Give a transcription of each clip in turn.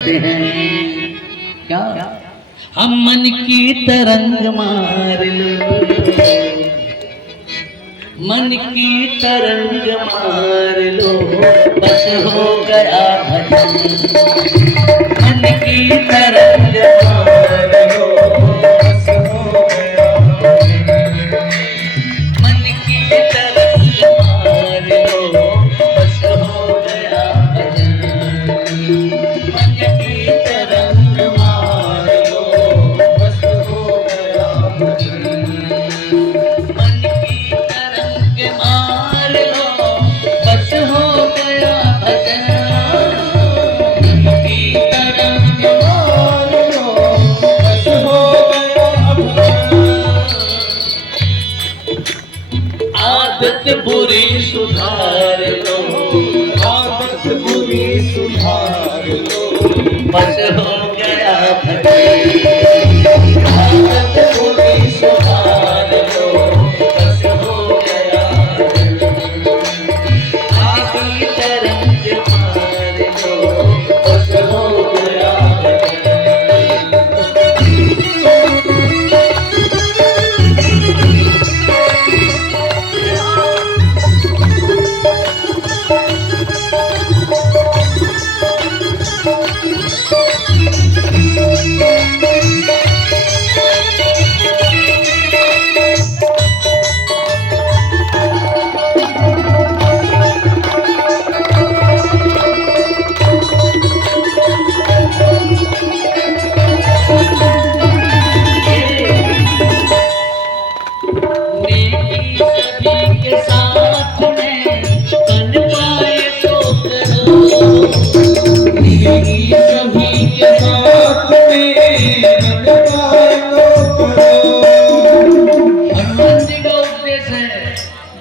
हैं क्या हम मन की तरंग मार लो, मन की तरंग मार लो, बस हो गया भजन। मन की तरंग मार लो, बस हो गया भजन। मन की तरंग मार लो, बस हो गया भजन। मन की तरंग मार लो, बस हो गया भजन। मन की तरंग मार लो, बस हो गया भजन। मन की तरंग मार लो, बस हो गया भजन। आदत बुरी सुधार लो, आदत बुरी सुधार लो, बस हो गया भजन। आदत बुरी सुधार लो, बस हो गया भजन। आदि तरंग मार लो, बस हो गया भजन।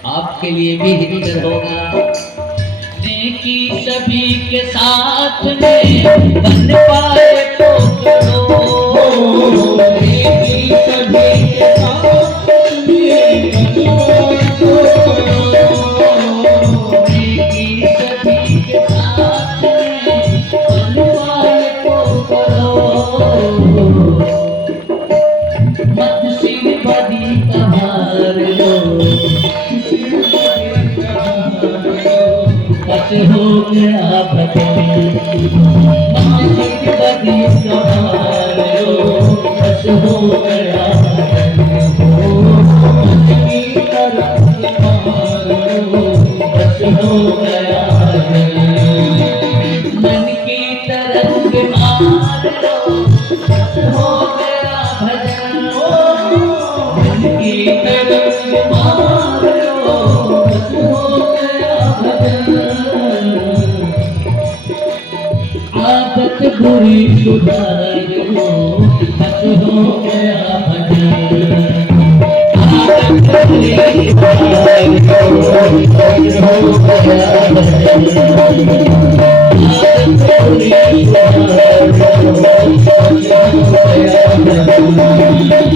आपके लिए भी हित होगा। नेकी सभी के साथ में बन पाए तो करो, नेकी सभी के साथ में बन पाए तो करो, नेकी सभी के साथ में बन पाए तो करो। मत सिंह बदी कहार लो, बस हो गया भजन। मत सिंह बदी कहार लो, बस हो गया भजन। मन की तरंग मार लो, बस हो गया भजन। मन की तरंग मार लो, बस हो गया भजन। मन की तरंग मार लो, बस हो गया भजन। आदत बुरी सुधार लो, बस हो गया भजन। आदत बुरी सुधार लो, बस हो गया भजन। आदत बुरी सुधार लो, बस हो गया भजन।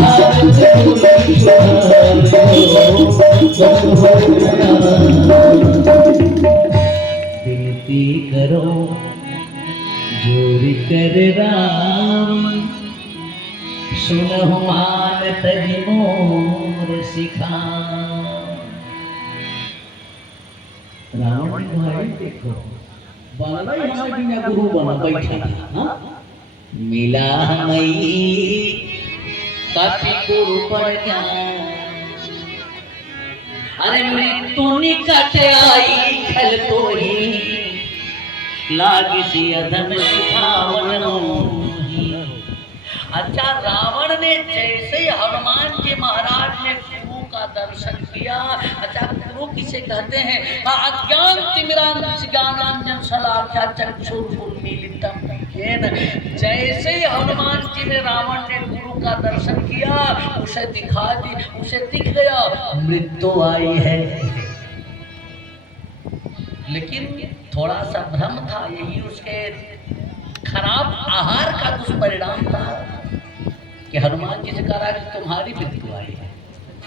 आदत बुरी सुधार लो, बस हो गया। विनती करो जोरी कर राम, सुनहु मान तज मोर सिखा। रावण ने भाई देखो बनला ही हमारे बिना गुरु बना बैठा था। मिला हमें काफी गुरु पर ज्ञान। अरे मृत्यु निकट आई खल तो ही, लागी सी अधम सिखावन। अच्छा, रावण ने जैसे हनुमान जी महाराज ने गुरु का दर्शन किया। अच्छा, गुरु किसे कहते हैं? अज्ञान तिमिरांधस्य ज्ञानांजन शलाख्या चक्षुरुन्मीलितम येन। जैसे ही हनुमान जी ने रावण ने गुरु का दर्शन किया, उसे दिख गया मृत्यु आई है। लेकिन थोड़ा सा भ्रम था, यही उसके खराब आहार का दुष्परिणाम था कि हनुमान जी से कहा कि तुम्हारी मृत्यु आई है,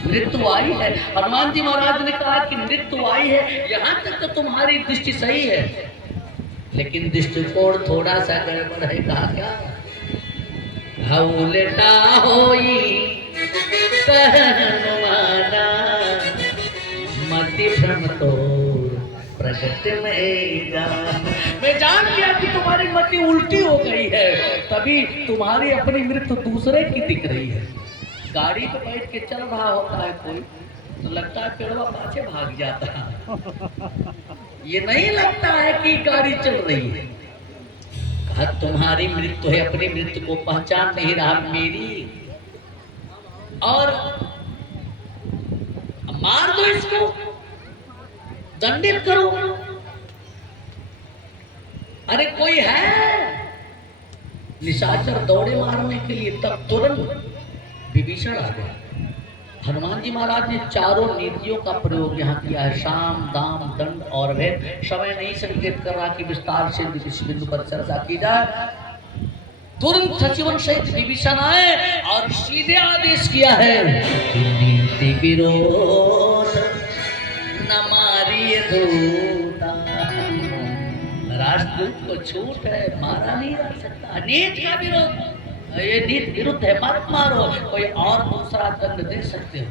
मृत्यु आई है। हनुमान जी महाराज ने कहा कि मृत्यु आई है, यहाँ तक तो तुम्हारी दृष्टि सही है, लेकिन दृष्टिकोण थोड़ा सा गड़बड़ है। कहा क्या? हौलटा होई कहनुमाना मति भ्रम तोर प्रगट में। मैं जान गया कि तुम्हारी मति उल्टी हो गई है, तभी तुम्हारी अपनी मृत्यु दूसरे की दिख रही है। गाड़ी पे बैठ के चल रहा होता है कोई, तो लगता है पेड़वा पाछे भाग जाता है, ये नहीं लगता है कि गाड़ी चल रही है। कहा तुम्हारी मृत्यु है, अपनी मृत्यु को पहचान नहीं रहा मेरी, और मार दो इसको, दंडित करो। अरे कोई है? निशाचर दौड़े मारने के लिए, तब तुरंत विभीषण आ गया। हनुमान जी महाराज ने चारों नीतियों का प्रयोग यहाँ किया है, साम दाम दंड और भेद। समय नहीं संकेत कर रहा कि विस्तार से इस बिंदु पर चर्चा की जाए। तुरंत सचिवन सहित विभीषण आए और सीधे आदेश किया है, नीति विरोध न मारिए दूता। राष्ट्रदूत को छूट है, मारा नहीं जा सकता। नीति का विरोध, ये नीति विरुद्ध है, मत मारो, कोई और दूसरा दंड दे सकते हो।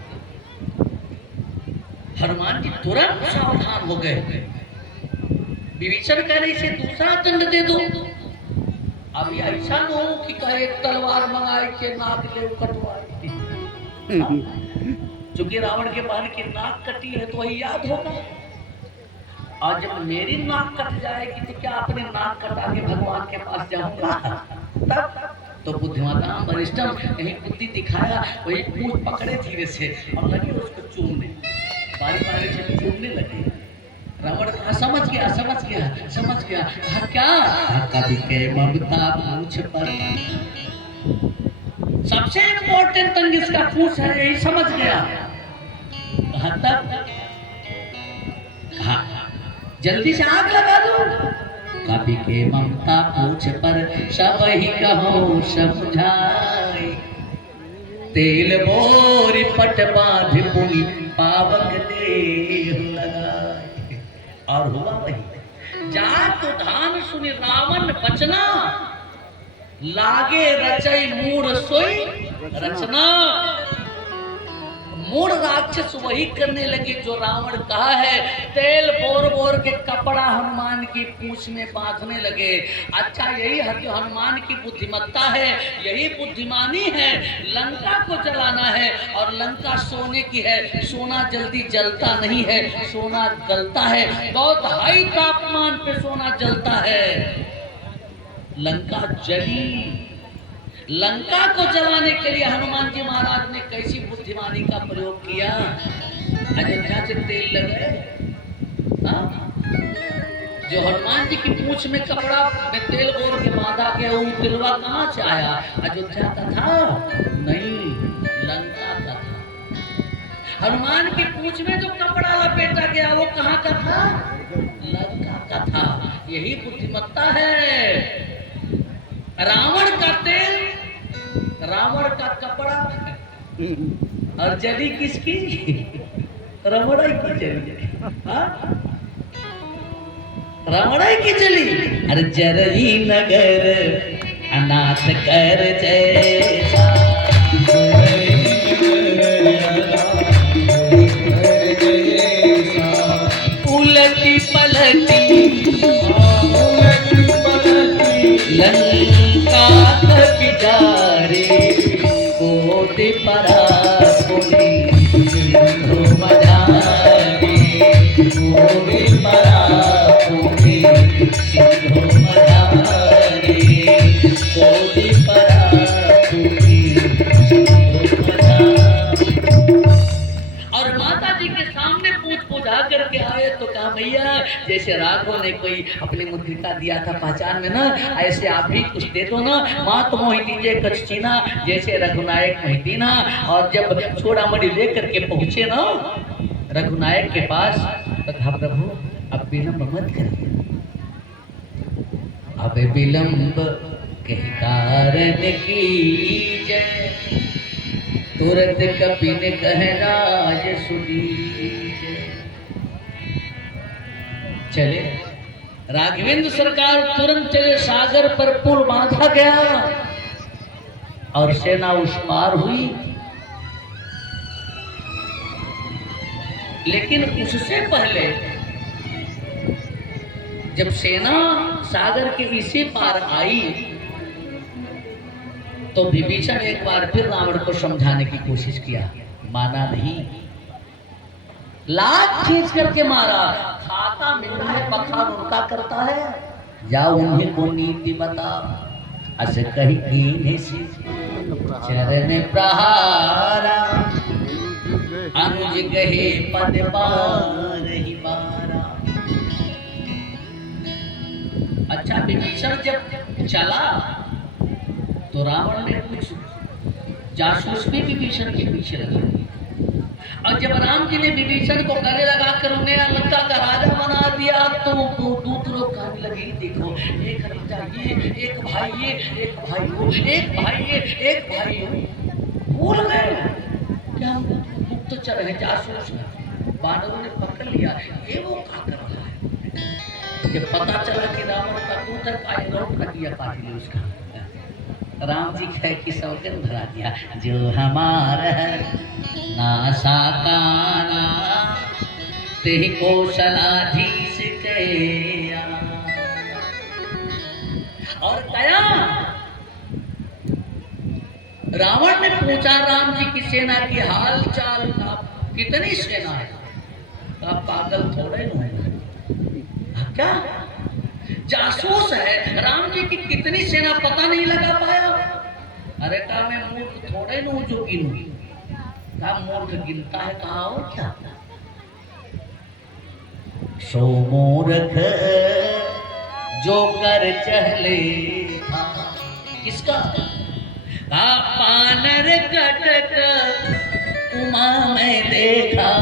हनुमान जी तुरंत सावधान हो गए। विभीषण कह रहे इसे दूसरा दंड दे दो। अब ऐसा न हो कि कहे तलवार मंगाई के नाक ले कटवाई। चूंकि रावण के बाण की नाक कटी है तो वही याद होगा, और जब मेरी नाक कट जाएगी तो क्या अपने नाक कटा के भगवान के पास जाऊंगा? तब तो बुद्धिमाता वरिष्ठम यही बुद्धि दिखाया, वही पूछ पकड़े धीरे से और लगे उसको चूमने, बारी बारी से चूमने लगे। रावण कहा समझ गया समझ गया समझ गया। कहा क्या? कभी के ममता पूछ पर, सबसे इम्पोर्टेंट अंग इसका पूछ है, यही समझ गया। कहा तब? कहा जल्दी से आग लगा दो। कभी के ममता पूछ पर सब ही कहो समझाए, तेल बोरी पट बांध पुनि पावक देह लगाए। और हुआ वही, जात धान सुनि रावण बचना, लागे रचई मूढ़ सोई रचना। मूढ़ राक्षस वही करने लगे जो रावण कहा है। तेल बोर बोर के कपड़ा हनुमान की पूंछ में बांधने लगे। अच्छा यही हनुमान की बुद्धिमत्ता है, यही बुद्धिमानी है। लंका को जलाना है और लंका सोने की है, सोना जल्दी जलता नहीं है, सोना गलता है। बहुत हाई तापमान पे सोना जलता है। लंका जली। लंका को जलाने के लिए हनुमान जी महाराज ने कैसी बुद्धिमानी का प्रयोग किया। अयोध्या से तेल लगे, जो हनुमान जी की पूंछ में कपड़ा में तेल बोर के बांधा गया, वो तिलवा कहाँ से आया? अयोध्या का था? नहीं, लंका का था। हनुमान की पूंछ में जो कपड़ा लपेटा गया वो कहाँ का था? लंका का था। यही बुद्धिमत्ता है। रावण का तेल, रावण का कपड़ा, और जली किसकी? रमणाई की जली। रमणाई की जली। अरे जरई नगर अनाथ कर जैसा, उलटी पलटी लंका बिचारे कोटि परा कोटि सिंधु मझारे, कोटि परा कोटि सिंधु मझारे, कोटि परा कोटि सिंधु मझारे। और माता जी के सामने पूछ बुझा करके आए तो कहा भैया जैसे राघव ने कोई अपनी मुद्रिका दिया था पहचान में ना, ऐसे आप भी कुछ दे दो ना। मात मोहि दीजिए कछचीना, जैसे रघुनायक मोहिदीना। और जब चूड़ामणि लेकर के पहुंचे ना रघुनायक के पास तो कहा प्रभु अब विलंब मत करिए, अब विलंब के कारण की जय, तुरंत कपिन कह राज सुनी। चले राघवेंद्र सरकार तुरंत चले, सागर पर पुल बांधा गया और सेना उस पार हुई। लेकिन उससे पहले जब सेना सागर के इसी पार आई तो विभीषण एक बार फिर रावण को समझाने की कोशिश किया, माना नहीं, लात खींच करके मारा। खाता मिलता है, बखान उनका करता है, जाओ उन्हीं को नीति बता। अस कही कीन्ही चरण प्रहारा, अनुज गहे पद बारहि बारा। अच्छा, विभीषण जब चला तो रावण ने कुछ जासूस भी विभीषण के पीछे लगा, और जब राम जी ने विभीषण को गले लगाकर उन्हें लंका का राजा बना दिया तो दूत लोग कहने लगे, देखो एक राजा ये, एक भाई ये, एक भाई वो, एक भाई ये, एक भाई वो। भूल गए क्या हम गुप्तचर है, जासूस है। बानरों ने पकड़ लिया, ये वो क्या कर रहा है। जब पता चला कि रावण का दूत है, पायलट कर दिया पाटिल उसका। राम जी कह की सौगंध धरा दिया, जो हमारा नासा काना ते कौशलाधीश के। और गया रावण ने पूछा राम जी की सेना की हाल चाल, कितनी सेना है। आप पागल थोड़े हो क्या, जासूस है, राम जी की कितनी सेना पता नहीं लगा पाया। अरे का मैं मूर्ख थोड़े न जो गिनूंगी, का मूर्ख गिनता है कहा और क्या। सो मूर्ख जो कर चहले, किसका, पानर कटक उमा में देखा।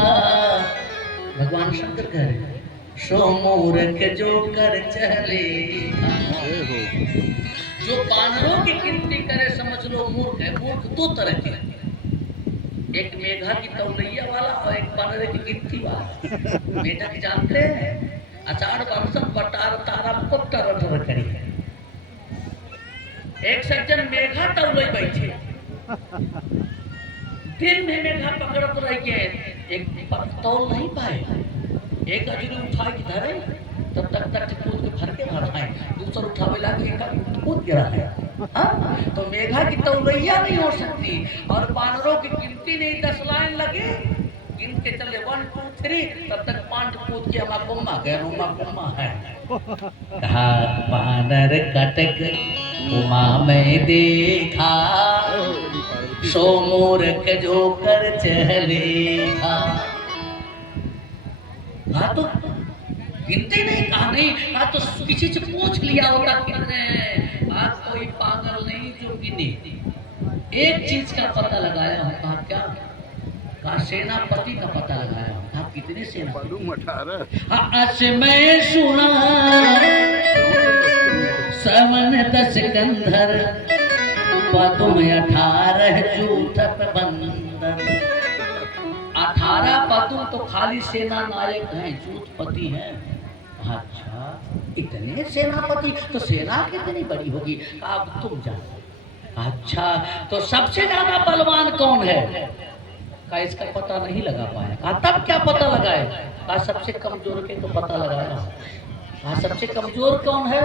भगवान शंकर कह रहे, सो मूर्ख जो कर चले। जो बानरों की गिनती करे समझ लो मूर्ख है। मूर्ख दो तरह के, एक मेघा की तौलैया वाला और एक बानर की गिनती वाला। मेढक जानते हैं, आचार वर्षन बटार तारा पुटर करी है। एक सज्जन मेघा तौले बैठे, दिन में मेघा पकड़त रह के एक तौल नहीं पाए। एक अजूरी उठा के धरे, तब तक तट कूद के भर के भराए, दूसरा उठावे लाके एक कूद गिरा है। तो मेघा की तौलैया नहीं हो सकती, और बानरों की गिनती नहीं। 10 लाइन लगे, गिन के चले 1 2 3, तब तक 5 कूद के हमारा गुम्मा गए, रुमा गुम्मा है। कहा बानर कटक उमा में देखा, सो मूर्ख जो कर चले। हाँ तो गिनती नहीं, कहा नहीं, हाँ तो किसी से पूछ लिया होता कितने। आज कोई पागल नहीं जो गिने। एक चीज का पता लगाया होता, क्या, का सेनापति का पता लगाया होता, कितने सेनापति। हाँ मैं सुना सवन 10 कंधर, पदुम 18 जूठप बंदर। 18 पदुम तो खाली सेना नायक हैं, जूथपति हैं। अच्छा, इतने सेनापति, तो सेना कितनी बड़ी होगी, अब तुम जानो। अच्छा, तो सबसे ज्यादा बलवान कौन है, का इसका पता नहीं लगा पाया। तब क्या पता लगाए, का सबसे कमजोर के तो पता लगाया। सबसे कमजोर कौन है,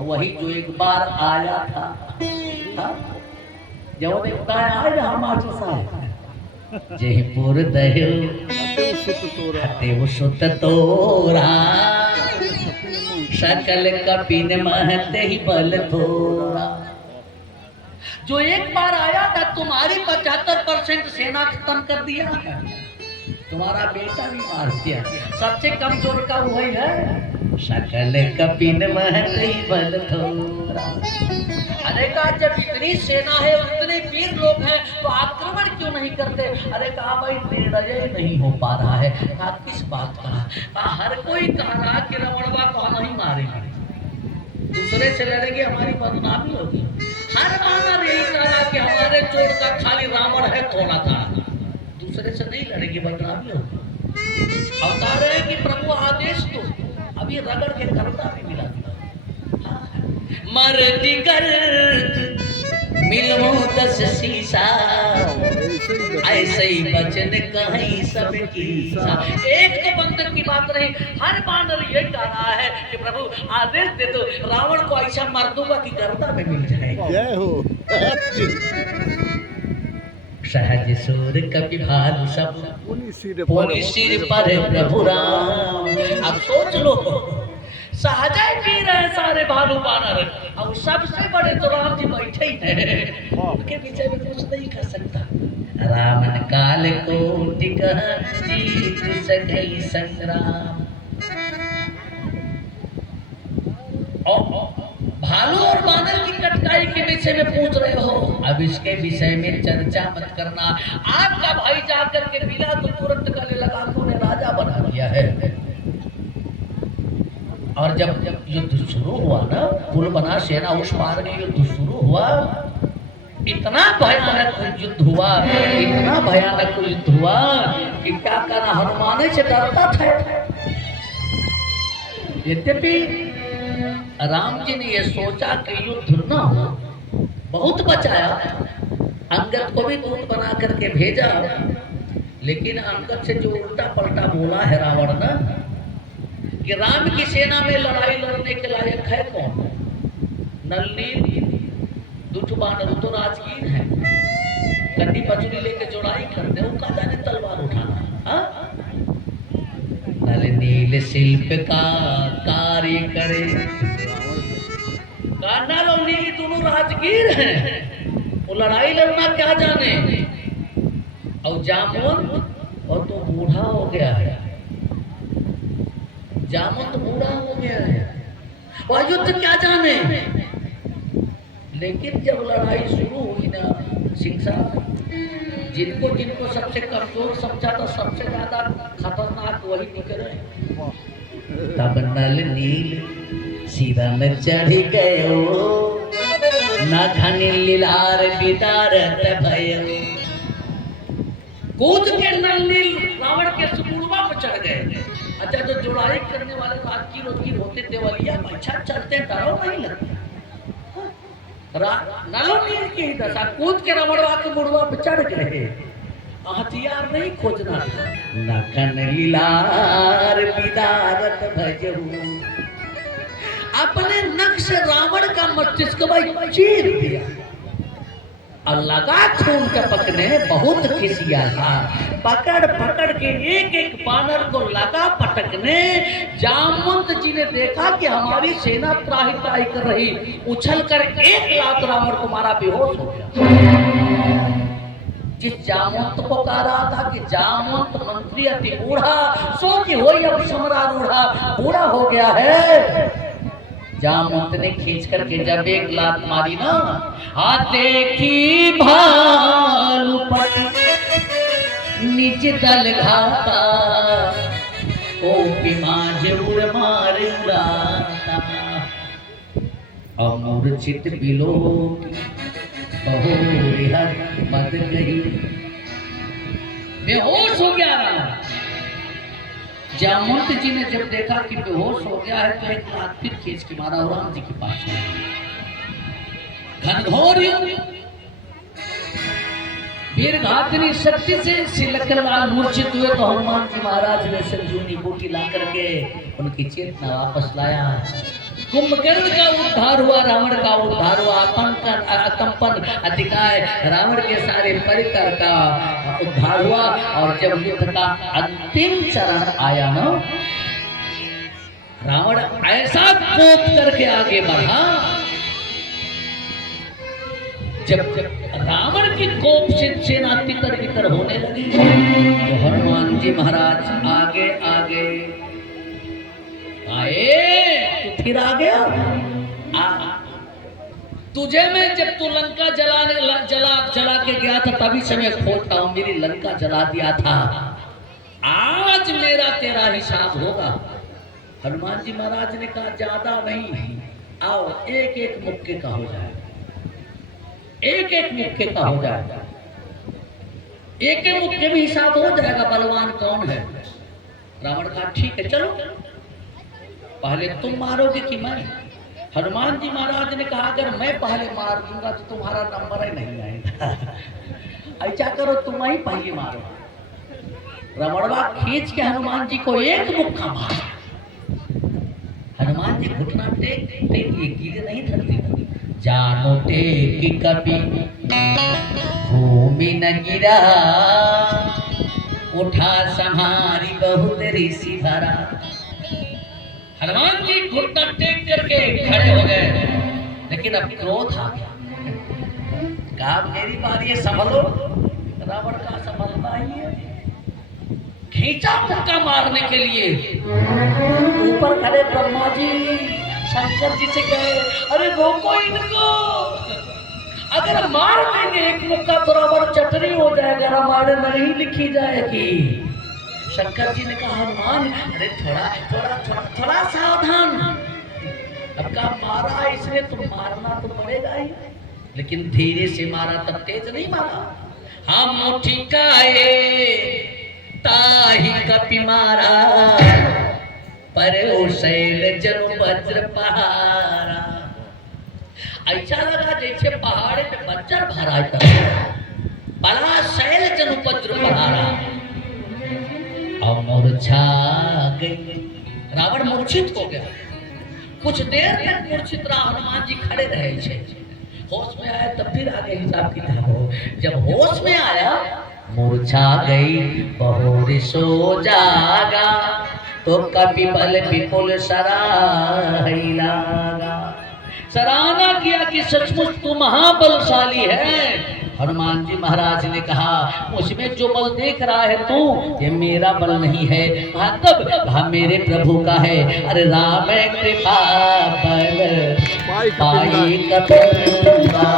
वही जो एक बार आया था। जब देखता है हमारे साथ जयपुर दयो देव सुत तोरा, सकल कपिन महत ही बल थोड़ा। जो एक बार आया था, तुम्हारी 75% सेना खत्म कर दिया, तुम्हारा बेटा भी मार दिया। सबसे कमजोर का वही है, सकल कपिन महत ही बल थोड़ा। अरे कहा जब इतनी सेना है, इतने वीर लोग हैं, तो आक्रमण क्यों नहीं करते। अरे कहा भाई निर्णय नहीं हो पा रहा है। कहा किस बात का, हर कोई कह रहा कि रमणवा को हम ही मारेंगे, दूसरे से लड़ेंगे, हमारी बदनामी होगी। हर बानर यही कह रहा कि हमारे चोर का खाली रावण है थोड़ा था, दूसरे से नहीं लड़ेंगे, बदनामी होगी। अब कह रहे हैं कि प्रभु आदेश दो। अभी रगड़ के करता भी मिला दिया। मर्दी गर्द मिलमो 10 शीशा, ऐसे ही बचन कहीं सबकी। एक तो बंदर की बात रही, हर बानर ये कह रहा है कि प्रभु आदेश दे दो रावण को ऐसा मार दूंगा कि गर्दा में मिल जाए। जय हो। सहज सुर कवि भानु सब पुनि सिर पर प्रभु राम। अब सोच लो सहजा पी रहे सारे भानु बानर, अब सबसे बड़े तो राम जी बैठे ही हैं, उनके विषय में कुछ नहीं कर सकता। रामन काल को टिका जीत सकई संग्राम। भालू और बानर की कटकाई के विषय में पूछ रहे हो, अब इसके विषय में चर्चा मत करना। आपका भाई जाकर के मिला तो तुरंत गले लगा के उन्हें राजा बना दिया है। और जब युद्ध शुरू हुआ ना, पुल बना सेना उस पार में युद्ध शुरू हुआ, इतना भयानक युद्ध हुआ, इतना भयानक युद्ध हुआ कि क्या कहना, हनुमान से डरता था। यद्यपि राम जी ने यह सोचा कि युद्ध न हो, बहुत बचाया, अंगद को भी दूत बना करके भेजा, लेकिन अंगद से जो उल्टा पलटा बोला है रावण ना कि राम की सेना में लड़ाई लड़ने के लायक है कौन? नलनी दुष्ट बानर तो राजगीर है, कन्नी पचड़ी लेके जोड़ाई करते, उनका जाने तलवार उठाना। नल नील शिल्प का कार्य करे, नल और नील दोनों राजगीर हैं, वो लड़ाई लड़ना क्या जाने। और जामुन और तो बूढ़ा हो गया है, जामुन तो बूढ़ा हो गया है, वह युद्ध क्या जाने। लेकिन जब लड़ाई शुरू हुई ना शिक्षा, जिनको जिनको सबसे कमजोर समझा था, सबसे ज्यादा खतरनाक वही निकले। तब नल नील सीधा में चढ़ गयो, न घन लीलार बिदारत भयो। कूद के नल नील रावण के सुपुरवा पर चढ़ गए। अच्छा, जो जुड़ाई करने वाले राजकीर होते देवलिया अच्छा चलते डरो नहीं लगता। नलो नील की ही दशा, कूद के रमणवा के मुड़वा पे चढ़ गए, हथियार नहीं खोजना था। नखन लीलार बिदारत भजहु, अपने नख से रावण का मस्तिष्क भाई चीर दिया और लगा खून टपकने, बहुत खिसिया था। पकड़ पकड़ के एक एक बानर को लगा पटकने। जामवंत जी ने देखा कि हमारी सेना त्राही त्राही कर रही, उछल कर एक लात रावण को मारा, बेहोश हो गया। जिस जामवंत को कह रहा था कि जामवंत मंत्री अति बूढ़ा, सो कि हो अब समरा रूढ़ा, बूढ़ा हो गया है। जामवंत ने खींच करके जब एक लात मारी ना, हाथे की भालूपति निज दल घाता, ओ पिमाज उड़ मार उड़ाता। अमूर्छित बिलो बहुरिहर मद गई, बेहोश हो गया। जामवंत जी ने जब देखा कि बेहोश हो गया है तो एक लात फिर खींच के मारा और राम जी के पास घनघोर युद्ध, वीर घातनी शक्ति से सिलकलाल मूर्छित हुए तो हनुमान जी महाराज ने संजीवनी बूटी ला करके उनकी चेतना वापस लाया। कुंभकर्ण का उद्धार हुआ, रावण का उद्धार हुआ, कंपन अधिकाय रावण के सारे परिकर का उद्धार हुआ। और जब युद्ध का अंतिम चरण आया ना, रावण ऐसा कोप करके आगे बढ़ा, जब रावण की कोप से सेना तितर बितर होने लगी तो हनुमान जी महाराज आगे आगे आए। तो फिर आ गया, तुझे मैं जब तू लंका जला के गया था तभी से मैं खोजता हूं, मेरी लंका जला दिया था, आज मेरा तेरा हिसाब होगा। हनुमान जी महाराज ने कहा ज्यादा नहीं, आओ एक एक मुक्के का हो जाएगा, एक एक मुक्के का हो जाएगा, एक एक मुक्के में हिसाब हो जाएगा, बलवान कौन है। रावण कहा ठीक है चलो। पहले तुम मारोगे कि मैं? हनुमान जी महाराज ने कहा अगर मैं पहले मार दूंगा तो तुम्हारा नंबर ही नहीं आएगा। ऐसा करो तुम ही पहले मारो। रमणवा खींच के हनुमान जी को एक मुक्का मारा। हनुमान जी घुटना टेक टेक ये गिरे नहीं धरती पर। जानो टेक कभी भूमि न गिरा, उठा संहारी बहुत ऋषि भरा। हनुमान जी घुटना टेक करके खड़े हो गए, लेकिन अब क्रोध आ गया। कहा मेरी बारी है, संभलो। रावण का संभलना ही है। खींचा मुक्का मारने के लिए। ऊपर खड़े ब्रह्मा जी शंकर जी से कहे अरे रोको इनको, अगर मार देंगे एक मुक्का तो रावण चटनी हो जाएगा, रामायण में नहीं लिखी जाएगी। शंकर जी ने कहा हनुमान अरे थोड़ा थोड़ा थोड़ा थोड़ा सावधान। अब कहा मारा इसने तो मारना तो पड़ेगा ही, लेकिन धीरे से मारा, तब तेज नहीं मारा। हम मुट्ठी काए ताही कपि मारा, पर शैल जनु वज्र पहारा। ऐसा लगा जैसे पहाड़ पे वज्र भरा बड़ा शैल जनु वज्र पहारा। और मूर्छा गई, रावण मूर्छित हो गया। कुछ देर तक मूर्छित रहा, हनुमान जी खड़े रहे थे। होश में आया तब फिर आगे हिसाब किताब हो। जब होश में आया मूर्छा गई बहुरी सो जागा, तो कपिबल विपुल सराहना सराहना किया कि सचमुच तू महाबलशाली है। हनुमान जी महाराज ने कहा मुझमें जो बल देख रहा है तू, ये मेरा बल नहीं है, तब मेरे प्रभु का है। अरे राम कृपा बल पाई कपिला,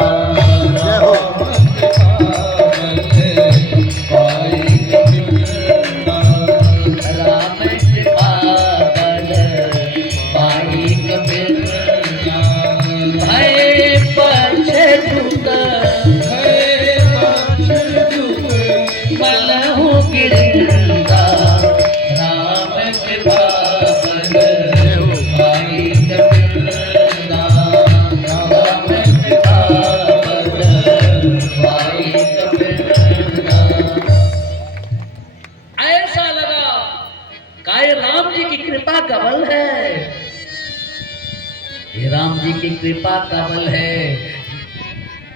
राम जी की कृपा का बल है।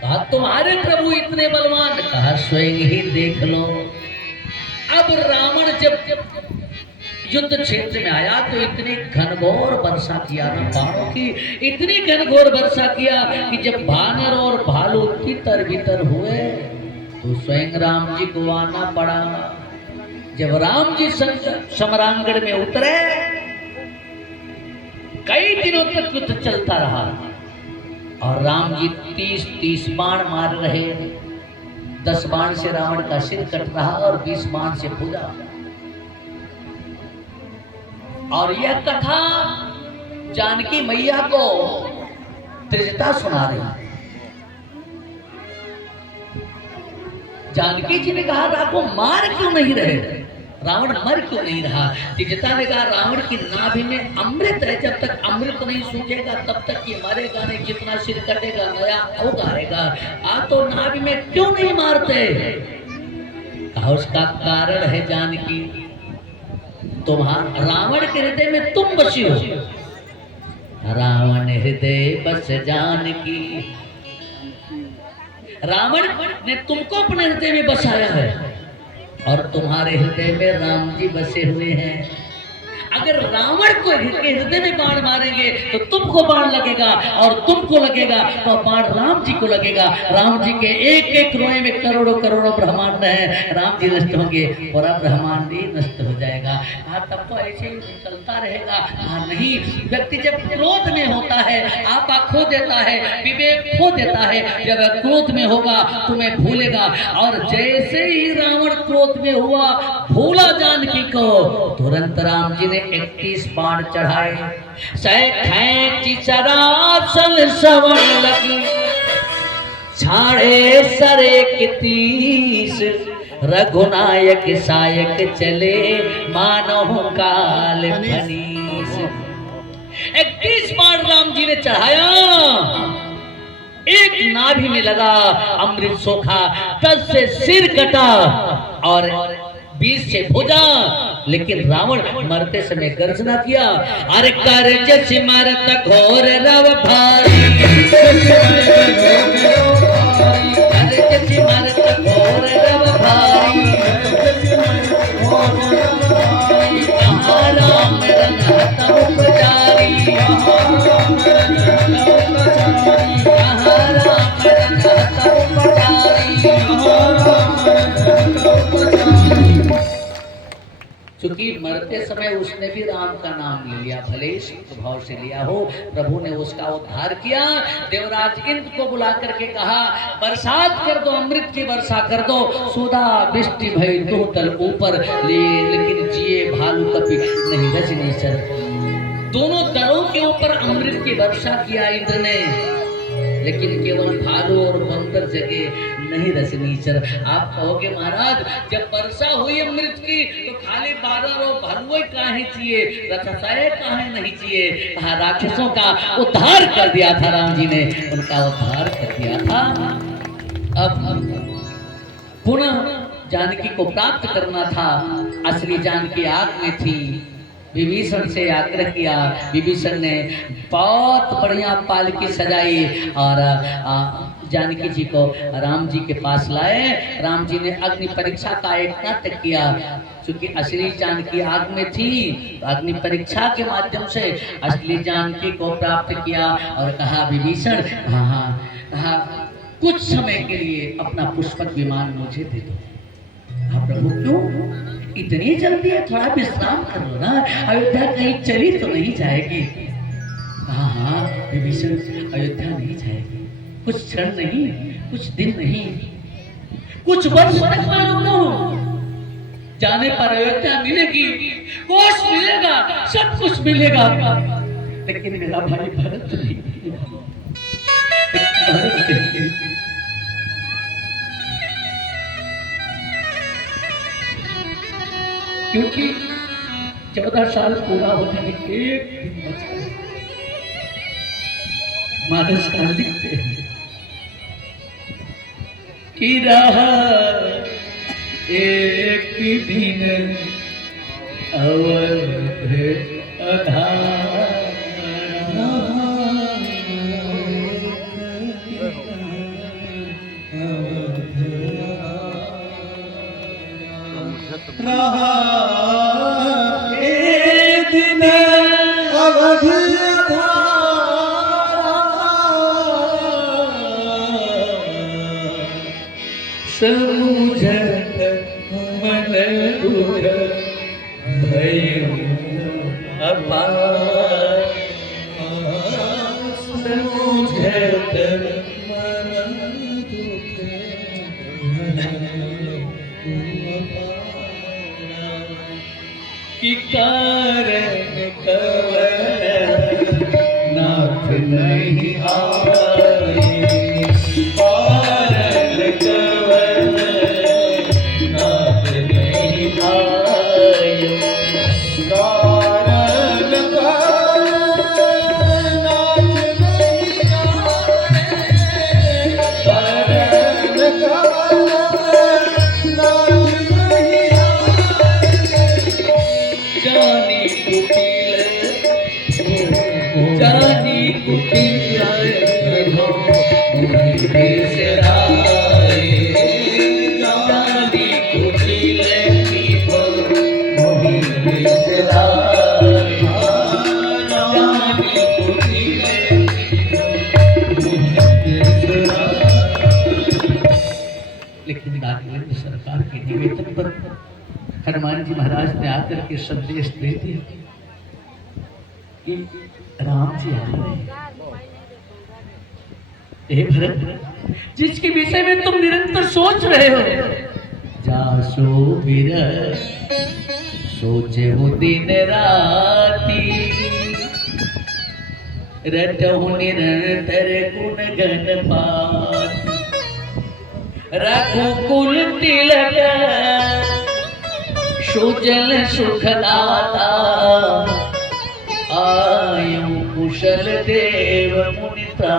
कहा तुम्हारे प्रभु इतने बलवान, कहा स्वयं ही देख लो। अब रावण जब युद्ध क्षेत्र में आया तो इतनी घनघोर वर्षा किया ना बाणों की, इतनी घनघोर वर्षा किया कि जब वानर और भालू तितर बितर हुए तो स्वयं राम जी को आना पड़ा। जब राम जी समरांगण में उतरे कई दिनों तक युद्ध चलता रहा और राम जी 30 बाण मार रहे। 10 बाण से रावण का सिर कट रहा और 20 बाण से भुजा। और यह कथा जानकी मैया को त्रिजटा सुना रही। जानकी जी ने कहा राघव मार क्यों नहीं रहे, रावण मर क्यों नहीं रहा? त्रिजटा ने कहा रावण की नाभि में अमृत है, जब तक अमृत नहीं सूखेगा तब तक ये मरेगा नहीं, जितना सिर कटेगा नया उगाएगा। आप तो नाभि में क्यों नहीं मारते? कहा उसका कारण है जानकी, तुम्हारा रावण के हृदय में तुम बसी हो। रावण हृदय बस जानकी, रावण ने तुमको अपने हृदय में बसाया है और तुम्हारे हृदय में राम जी बसे हुए हैं। अगर रावण को हृदय में बाण मारेंगे तो तुमको बाण लगेगा और तुमको लगेगा तो बाण राम जी को लगेगा। राम जी के एक एक रोए में करोड़ों करोड़ों ब्रह्मांड है, राम जी नष्ट होंगे पूरा ब्रह्मांड ही नष्ट हो जाएगा। हाँ तब तो ऐसे ही चलता रहेगा। हाँ नहीं, व्यक्ति जब क्रोध में होता है आपा खो देता है, विवेक खो देता है। जब क्रोध में होगा तुम्हें भूलेगा। और जैसे ही रावण क्रोध में हुआ भूला जानकी को, तुरंत राम जी ने 31 बाण चढ़ाए। सवन लगी छाड़े सरे की 30, रघुनायक सायक चले मानो काल फनीस। 31 बाण राम जी ने चढ़ाया, एक नाभि में लगा अमृत सोखा, 10 से सिर कटा और 20 से भुजा। लेकिन रावण मरते समय गर्जना किया, अरे कर जैसे मरत घोर रव भारी, अरे जैसे मरत घोर रव भारी, कहाँ राम रंग उपचारी, चूंकि मरते समय उसने भी राम का नाम ले लिया, भले शुद्ध भाव से लिया हो, प्रभु ने उसका उद्धार किया। देवराज इंद्र को बुला करके कहा, बरसात कर दो, अमृत की वर्षा कर दो। सुधा वृष्टि भई दो तल ऊपर, लेकिन जिए भालू कपि नहीं रजनी सर। दोनों तलों के ऊपर अमृत की वर्षा किया इंद्र ने, लेकिन केवल भालू और बंदर जगे नहीं रजनीचर। आप कहोगे महाराज जब वर्षा हुई अमृत की तो खाली बादल और भालुए काहे चाहिए, रक्षसाए काहे नहीं चाहिए। कहा राक्षसों का उद्धार कर दिया था राम जी ने, उनका उद्धार कर दिया था। अब पुनः जानकी को प्राप्त करना था। असली जानकी आग में थी, विभीषण से आग्रह किया। विभीषण ने बहुत बढ़िया पालकी सजाई और जानकी जी को राम जी के पास लाए। राम जी ने अग्नि परीक्षा का एक नाटक किया, क्योंकि असली जानकी आग में थी, तो अग्नि परीक्षा के माध्यम से असली जानकी को प्राप्त किया और कहा विभीषण, कहा कुछ समय के लिए अपना पुष्पक विमान मुझे दे दो। प्रभु क्यों इतनी जल्दी है, थोड़ा विश्राम करो ना, अयोध्या कहीं चली तो नहीं जाएगी। हाँ विभीषण अयोध्या नहीं जाएगी, कुछ क्षण नहीं, कुछ दिन नहीं, कुछ वर्ष तक मैं रुकूं। जाने पर अयोध्या मिलेगी, कोष मिलेगा, सब कुछ मिलेगा, लेकिन मेरा भाई भरत नहीं। क्योंकि 14 साल पूरा होने के एक दिन बचा है। मानस का लिखते हैं कि रहा एक दिन अवध अधार, रहा एक दिन अवध समझत मन दुख भयो अपार, समझत मन दुख कि कारण कवल नाथ नहीं आए, कारण कवल नाथ नहीं आए, कारण नाथ नहीं आए, कारण नाथ नहीं आए। जानी कुटिल जानी कुटिल बिसराए, जानी कुटिल बिसराए, जानी कुटिल लेकिन नागेंद्र सरकार के निवेदन पर हनुमान जी महाराज ने आकर के संदेश दे दिया कि राम जी आ रहे हैं। हे भरत, जिसके विषय में तुम निरंतर सोच रहे हो, जा सो विरह सोचे हो दिन राती, रटहु निरंतर गुण गण पात, रघुकुल तिलक सुजल सुखदाता, आयु कुशल देव मुनिता।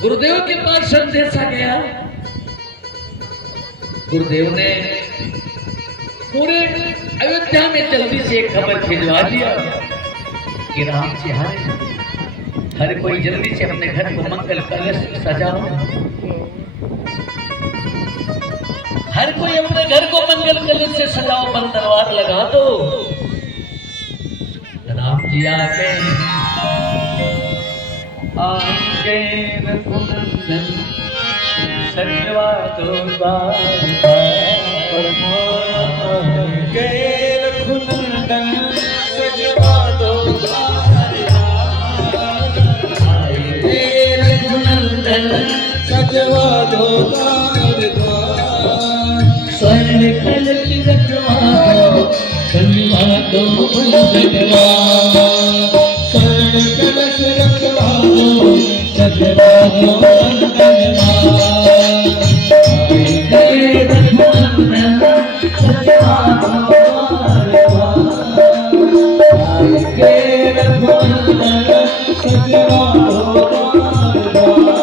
गुरुदेव के पास संदेशा गया। गुरुदेव ने पूरे अयोध्या में जल्दी से एक खबर भिजवा दिया कि राम जी आए, हर कोई जल्दी से अपने घर को मंगल कलश सजाओ, हर कोई अपने घर को मंगल कलश से सजाओ, बंद दरबार लगा दो। राम जी आ गए, आगे रघुनंदन सजवा दो द्वार द्वार। आगे रघुनंदन सजवा दो द्वार द्वार। आगे रघुनंदन सजवा दो द्वार द्वार। स्वर्ण कलश रखवा दो, सजवा दो बंदनवा। स्वर्ण कलश रखवा दो, सजवा दो बंदनवा। आगे रघुनंदन सजवा दो द्वार द्वार। आगे रघुनंदन सजवा दो द्वार द्वार।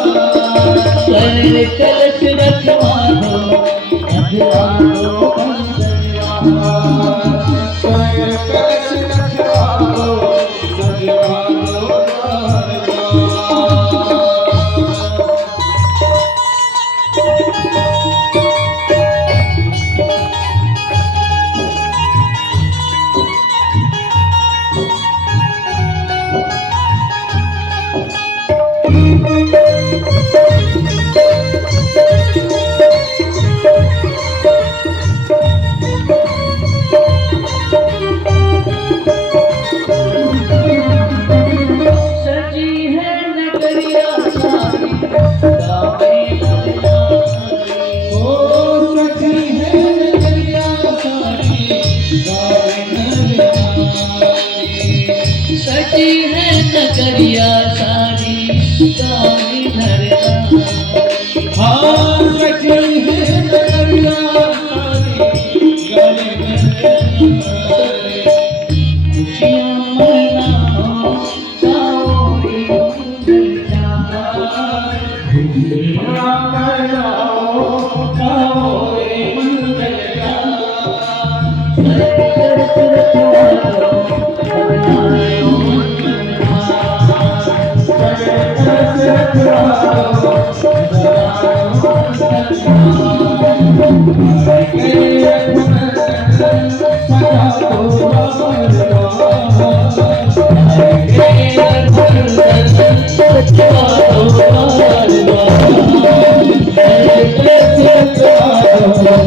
स्वर्ण कलश रखवा दो, सजवा दो बंदनवा। स्वर्ण कलश रखवा दो, सजवा दो द्वार द्वार। सजी है नगरिया सारी, गावे नरनारी। ओ सखी है नगरिया सारी, गावे नरनारी। सजी है नगरिया सारी, गावे नरनारी। हाँ सखी है नगरिया सारी, गावे नरनारी। खुशियाँ मनाओ, गाओ रे मंगल गान।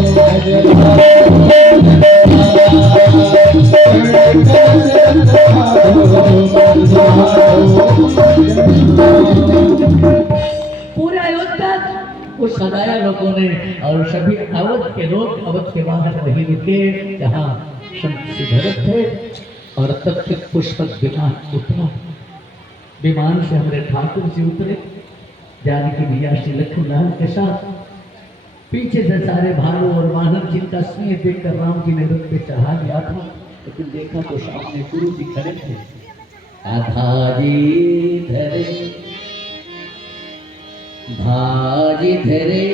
खुशियाँ पूरे अयोध्या को सजाया लोगों ने, और सभी अवध के लोग अवध के बाहर वही रुके जहाँ संत से भरत थे। और तब तक पुष्पक विमान उतरा। विमान से हमारे ठाकुर जी उतरे, जानकी भैया श्री लक्ष्मणलाल के साथ। पीछे से सारे भालू और वानर जिनका स्नेह देखकर राम जी ने रथ पे चढ़ा दिया था, लेकिन देखा तो सामने गुरु जी खड़े थे। आधारी धरे भाजी धरे,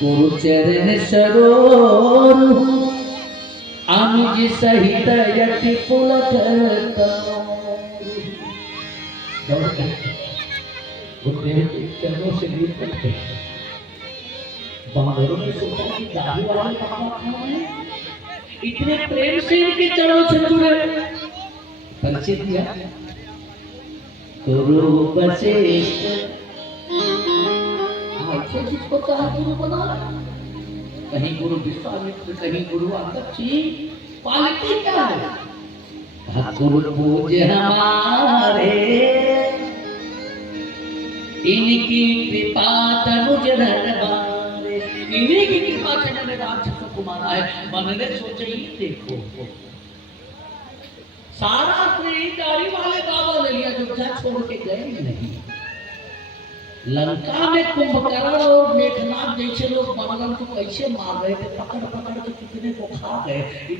गुरु चरण सरोर। आमुज सहित यति पुलक गुरुदेव के चरणों से गिर पड़ते। बांदरों ने सोचा कि दाढ़ी वाले बाबा कौन है, इतने प्रेम से इनके चरणों से जुड़े। परिचय दिया, गुरु वशिष्ठ। ऐसे जिसको कहा गुरु बना, कहीं गुरु विश्वामित्र, कहीं गुरु अंगद जी। क्वालिटी क्या है? कहा गुरु पूज्य हमारे, इनकी कृपा तनुज धरवारे। इन्हीं की कृपा से मैंने राक्षसों को मारा है। मन ने सोचे ही देखो, सारा श्रेय दाढ़ी वाले बाबा ले लिया, जो छोड़ के गए नहीं। लंका में कुंभकर्ण और मेघनाथ जैसे लोग बनगन को कैसे मार रहे थे, पकड़ पकड़ के कितने को खा गए।